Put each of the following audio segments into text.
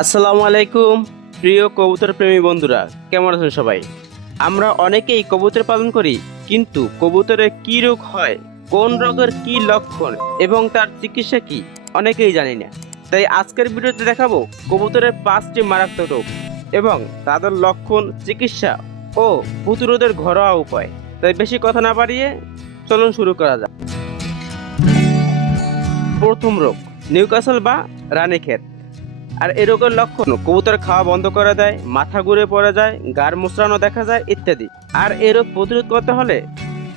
আসসালামু আলাইকুম, প্রিয় কবুতর প্রেমী বন্ধুরা, কেমন আছেন সবাই? আমরা অনেকেই কবুতর পালন করি, কিন্তু কবুতরের কি রোগ হয়, কোন রোগের কি লক্ষণ এবং তার চিকিৎসা কি, অনেকেই জানি না। তাই আজকের ভিডিওতে দেখাবো কবুতরের পাঁচটি মারাত্মক রোগ এবং তাদের লক্ষণ, চিকিৎসা ও প্রতিরোধের ঘরোয়া উপায়। তাই বেশি কথা না বাড়িয়ে চলুন শুরু করা যাক। প্রথম রোগ নিউকাসল বা রানীক্ষেত। আর এই রোগের লক্ষণ, কবুতর খাওয়া বন্ধ করা দেয় মাথা ঘুরে পড়ে যায়, গার মুচড়ানো দেখা যায় ইত্যাদি। আর এই রোগ প্রতিরোধ করতে হলে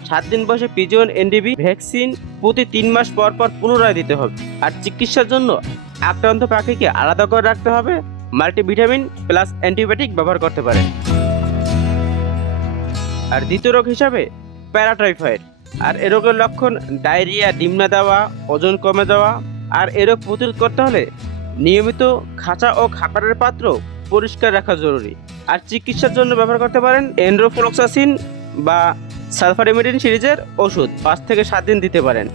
সাত দিন বয়সে পিজিয়ন এনডিবি, ভ্যাকসিন প্রতি তিন মাস পর পর পুনরায় দিতে হবে। আর চিকিৎসার জন্য আক্রান্ত পাখিকে আলাদা করে রাখতে হবে, মাল্টিভিটামিন প্লাস অ্যান্টিবায়োটিক ব্যবহার করতে পারে। আর দ্বিতীয় রোগ হিসাবে প্যারাটাইফয়েড। আর এ রোগের লক্ষণ, ডায়রিয়া ডিমনা দেওয়া, ওজন কমে যাওয়া। আর এ রোগ প্রতিরোধ করতে হলে নিয়মিত খাঁচা ও খাবারের পাত্র পরিষ্কার রাখা জরুরি। আর চিকিৎসার জন্য ব্যবহার করতে পারেন এন্ড্রোফ্লোক্সাসিন বা সালফারিমেডিন সিরিজের ওষুধ। পাঁচ থেকে সাত দিন দিতে পারেন।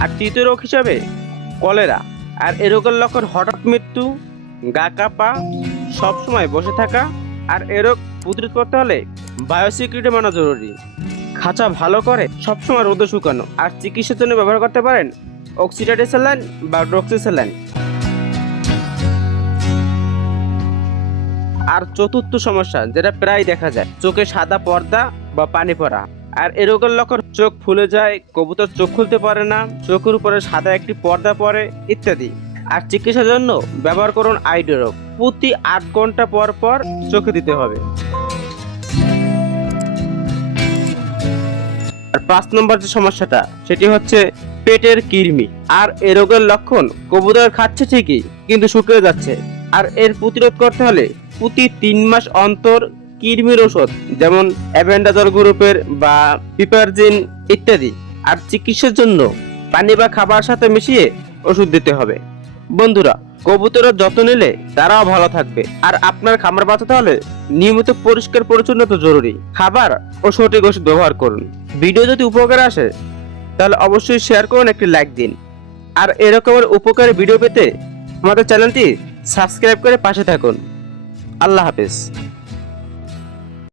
আর তৃতীয় রোগ হিসাবে কলেরা। আর এ রোগের লক্ষণ হঠাৎ মৃত্যু, গা কাঁপা, সবসময় বসে থাকা। আর এ রোগ প্রতিরোধ করতে হলে বায়োসিকিউরিটি মানা জরুরি। খাঁচা ভালো করে সবসময় রোদে শুকানো। আর চিকিৎসার জন্য ব্যবহার করতে পারেন অক্সিডাইডেসালাইন বা ড্রক্সিসালাইন আর চতুর্থ সমস্যা, যেটা প্রায় দেখা যায়, চোখে সাদা পর্দা বা পানি পড়া। আর এ রোগের লক্ষণ, চোখ ফুলে যায়, কবুতর চোখ খুলতে পারে না, চোখের উপরে সাদা একটি পর্দা পড়ে, ইত্যাদি। আর চিকিৎসার জন্য ব্যবহার করুন আইডোরোগ প্রতি আট ঘণ্টা পর পর চোখে দিতে হবে। আর পাঁচ নম্বর যে সমস্যাটা, সেটি হচ্ছে পেটের কৃমি। আর এ রোগের লক্ষণ কবুতর খাচ্ছে ঠিকই, কিন্তু শুকিয়ে যাচ্ছে। আর এর প্রতিরোধ করতে হলে প্রতি তিন মাস অন্তর কৃমির ওষুধ যেমন অ্যাভেন্ডাজল গ্রুপের বা পিপারজিন ইত্যাদি। আর চিকিৎসার জন্য পানি বা খাবার সাথে মিশিয়ে ওষুধ দিতে হবে। বন্ধুরা, কবুতরের যত্ন নিলে তারাও ভালো থাকবে। আর আপনার খামার বাঁচাতে হলে নিয়মিত পরিষ্কার পরিচ্ছন্নতা জরুরি। খাবার ও সঠিক ওষুধ ব্যবহার করুন। ভিডিও যদি উপকার আসে তাহলে অবশ্যই শেয়ার করুন, একটি লাইক দিন। আর এরকমের উপকারী ভিডিও পেতে আমাদের চ্যানেলটি সাবস্ক্রাইব করে পাশে থাকুন। আল্লাহ হাফেজ।